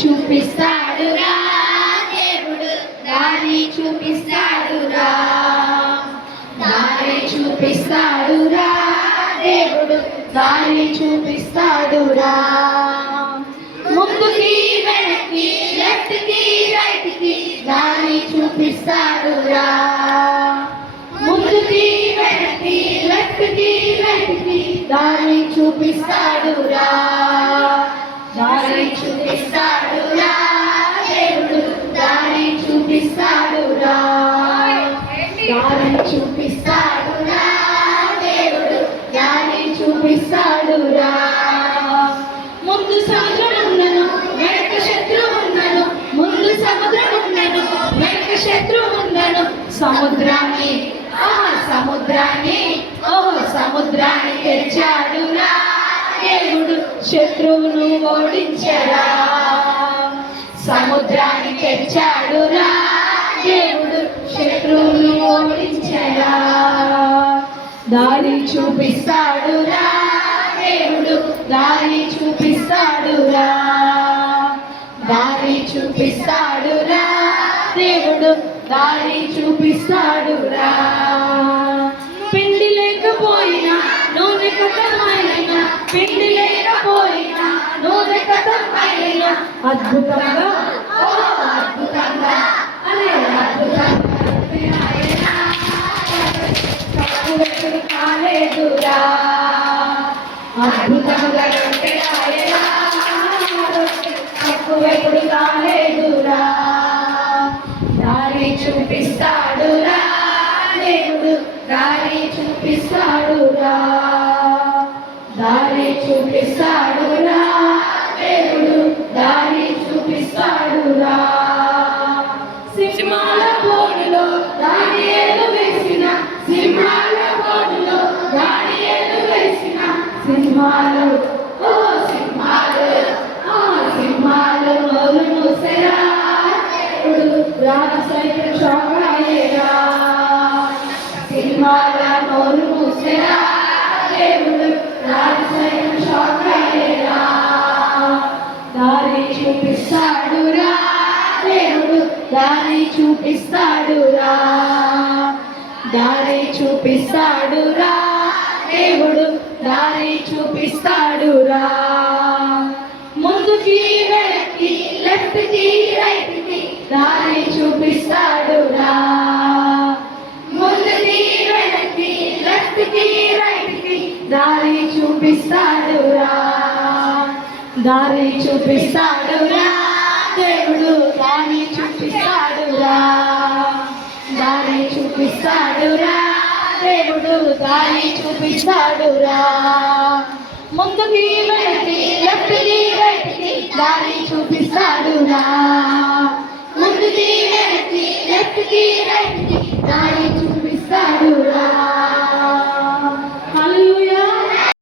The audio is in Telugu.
చూపిస్తాడురా దేవుడు, దారి చూపిస్తాడురా, దారి చూపిస్తాడురా దేవుడు, దారి చూపిస్తాడురా. ముందుకి వెనక్కి లెఫ్ట్ కి రైట్ కి దారి చూపిస్తాడురా, ముందుకి వెనక్కి లెఫ్ట్ కి రైట్ కి దారి చూపిస్తాడురా, దారి చూపిస్తాడురా దేవుడు, దారి చూపిస్తాడురా, దారి చూపిస్తాడురా దేవుడు, దారి చూపిస్తాడురా. ముందు సముద్రం ఉన్నను వెనక శత్రువు ఉన్నను, ముందు సముద్రం ఉన్నను వెనక శత్రువు ఉన్నను, సముద్రాన్ని సముద్రాన్ని సముద్రాన్ని తెచ్చాడురా దేవుడు, శత్రువును ఓడించరా, సముద్రాన్ని తెచ్చాడురా దేవుడు, శత్రువును ఓడించరా. దారి చూపిస్తాడురా దేవుడు, దారి చూపిస్తాడురా, దారి చూపిస్తాడురా దేవుడు, దారి చూపిస్తాడురా. పిండి లేకపోయినా నూనె కథమైన, పిండి లేకపోయినా నూనె కథమైన, అద్భుతంగా అద్భుతంగా అనే అద్భుతంగా తక్కువ కాలేదురా, అద్భుతంగా తక్కువ కాలేదురా. దారి చూపిస్తాడురా దేవుడు, దారి చూపిస్తాడురా, దారి చూపిస్తాడురా దేవుడు, దారి చూపిస్తాడురా. సింహాల బోనులో దానియేలు వేసిన, సింహాల బోనులో దానియేలు వేసిన, సింహాలు సింహాలు సింహాలు నోరు మూసెరా దేవుడు, రాజు సైతం షాకాయేరా, సింహాల నోరు మూసెరా దేవుడు, రాజు సైతం షాకాయేరా. దారి చూపిస్తాడురా దేవుడు, దారి చూపిస్తాడురా, దారి చూపిస్తాడురా దేవుడు, దారి చూపిస్తాడురా. ముందుకి వెనక్కి లెఫ్ట్ కి రైట్ కి దారి చూపిస్తాడురా, ముందుకి వెనక్కి లెఫ్ట్ కి రైట్ కి దారి చూపిస్తాడురా, దారి చూపిస్తాడురా దేవుడు, దారి చూపిస్తాడురా, దారి చూపిస్తాడురా దేవుడు, దారి చూపిస్తాడురా. ముందుకి వెనక్కి లెఫ్ట్ కి రైట్ కి దారి చూపిస్తాడురా, ముందుకి వెనక్కి లెఫ్ట్ కి